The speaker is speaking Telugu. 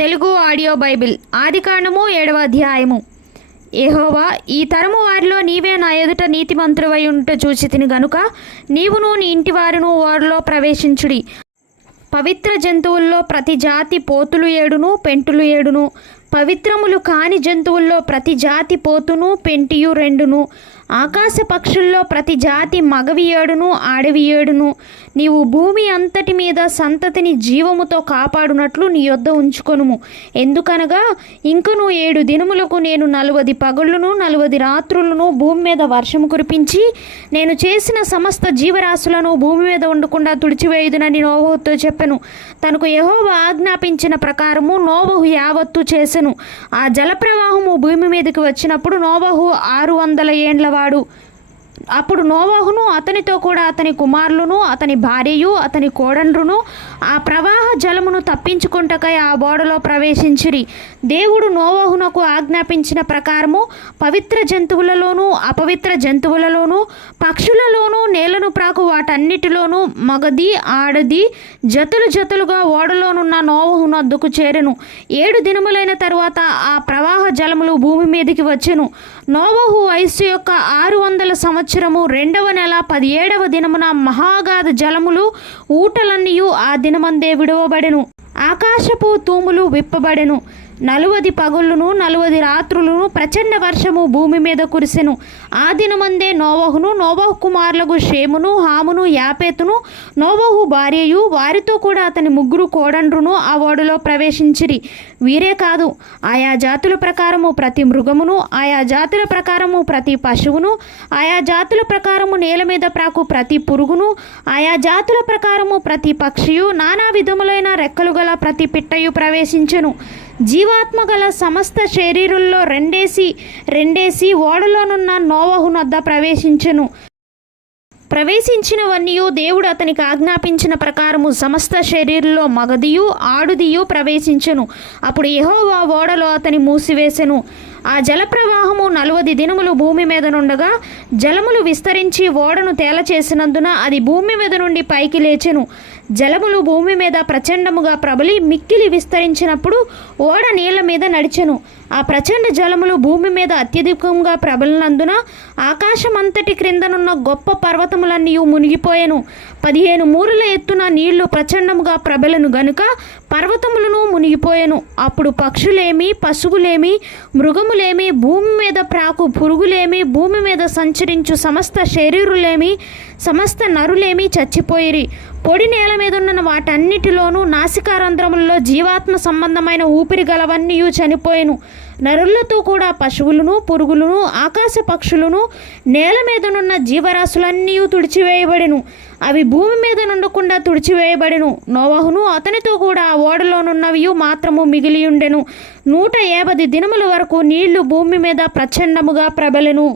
తెలుగు ఆడియో బైబిల్ ఆదికాండము 7వ అధ్యాయము. యెహోవా, ఈ తరము వారిలో నీవే నా ఎదుట నీతిమంతుడవై ఉంట చూచితిని గనుక నీవును నీ ఇంటి వారును వారిలో ప్రవేశించుడి. పవిత్ర జంతువుల్లో ప్రతి జాతి పోతులు 7 పెంటులు 7, పవిత్రములు కాని జంతువుల్లో ప్రతి జాతి పోతును పెంటియు 2, ఆకాశ పక్షుల్లో ప్రతి జాతి మగవి 7 ఆడవి 7. నీవు భూమి అంతటి మీద సంతతిని జీవముతో కాపాడునట్లు నీ యొద్ద ఉంచుకొనుము. ఎందుకనగా ఇంకను 7 దినములకు నేను 40 పగళ్ళును 40 రాత్రులను భూమి మీద వర్షము కురిపించి నేను చేసిన సమస్త జీవరాశులను భూమి మీద ఉండకుండా తుడిచివేయుదునని నోవహుతో చెప్పెను. తనకు యెహోవా ఆజ్ఞాపించిన ప్రకారము నోవహు యావత్తు చేసెను. ఆ జలప్రవాహము భూమి మీదకి వచ్చినప్పుడు నోవహు 600 ఏండ్లవాడు. అప్పుడు నోవహును అతనితో కూడా అతని కుమారులను అతని భార్యయు అతని కోడండ్రును ఆ ప్రవాహ జలమును తప్పించుకుంటకై ఆ ఓడలో ప్రవేశించిరి. దేవుడు నోవహునకు ఆజ్ఞాపించిన ప్రకారము పవిత్ర జంతువులలోనూ అపవిత్ర జంతువులలోనూ పక్షులలోనూ నేలను ప్రాకు వాటన్నిటిలోనూ మగది ఆడది జతులు జతులుగా ఓడలోనున్న నోవహునొద్దకు చేరెను. 7 దినములైన తరువాత ఆ ప్రవాహ జలములు భూమి మీదకి వచ్చెను. నోవహు వయస్సు యొక్క 600 సంవత్సరము 2వ నెల 17వ దినమున మహాగాధ జలములు ఊటలన్నీయు ఆ దినమందే విడువబడెను. ఆకాశపు తూములు విప్పబడెను. 40 పగుళ్ళును 40 రాత్రులను ప్రచండ వర్షము భూమి మీద కురిసెను. ఆ దినమందే నోవహును నోవహు కుమారులకు షేమును హామును యాపేతును నోవహు భార్యయు వారితో కూడా అతని 3 కోడండ్రును ఆ ఓడలో ప్రవేశించిరి. వీరే కాదు, ఆయా జాతుల ప్రకారము ప్రతి మృగమును, ఆయా జాతుల ప్రకారము ప్రతి పశువును, ఆయా జాతుల ప్రకారము నేల మీద ప్రాకు ప్రతి పురుగును, ఆయా జాతుల ప్రకారము ప్రతి పక్షియు, నానా విధములైన రెక్కలు గల ప్రతి పిట్టయు ప్రవేశించెను. జీవాత్మ గల సమస్త శరీరుల్లో రెండేసి ఓడలోనున్న నోవహునొద్ద ప్రవేశించెను. ప్రవేశించినవన్నీయు దేవుడు అతనికి ఆజ్ఞాపించిన ప్రకారము సమస్త శరీరుల్లో మగదియు ఆడుదియు ప్రవేశించెను. అప్పుడు యెహోవా ఓడలో అతని మూసివేసెను. ఆ జలప్రవాహము 40 దినములు భూమి మీద నుండగా జలములు విస్తరించి ఓడను తేలచేసినందున అది భూమి మీద నుండి పైకి లేచెను. జలములు భూమి మీద ప్రచండముగా ప్రబలి మిక్కిలి విస్తరించినప్పుడు ఓడ నీళ్ల మీద నడిచెను. ఆ ప్రచండ జలములు భూమి మీద అత్యధికంగా ప్రబలినందున ఆకాశమంతటి క్రిందనున్న గొప్ప పర్వతములన్నీ మునిగిపోయెను. 15 మూరల ఎత్తున నీళ్లు ప్రచండముగా ప్రబలను గనుక పర్వతములను మునిగిపోయెను. అప్పుడు పక్షులేమి పశువులేమి మృగములేమి భూమి మీద ప్రాకు పురుగులేమి భూమి మీద సంచరించు సమస్త శరీరులేమి సమస్త నరులేమి చచ్చిపోయిరి. పొడి నేల మీద ఉన్న వాటన్నిటిలోనూ నాసికారంధ్రములలో జీవాత్మ సంబంధమైన ఊపిరి గలవన్నీ చనిపోయెను. నరులతో కూడా పశువులను పురుగులను ఆకాశ పక్షులను నేల మీదనున్న జీవరాశులన్నీ తుడిచివేయబడెను. అవి భూమి మీద నుండకుండా తుడిచివేయబడెను. నోవహును అతనితో కూడా ఆ ఓడలోనున్నవి మాత్రము మిగిలియుండెను. 150 దినముల వరకు నీళ్లు భూమి మీద ప్రచండముగా ప్రబలెను.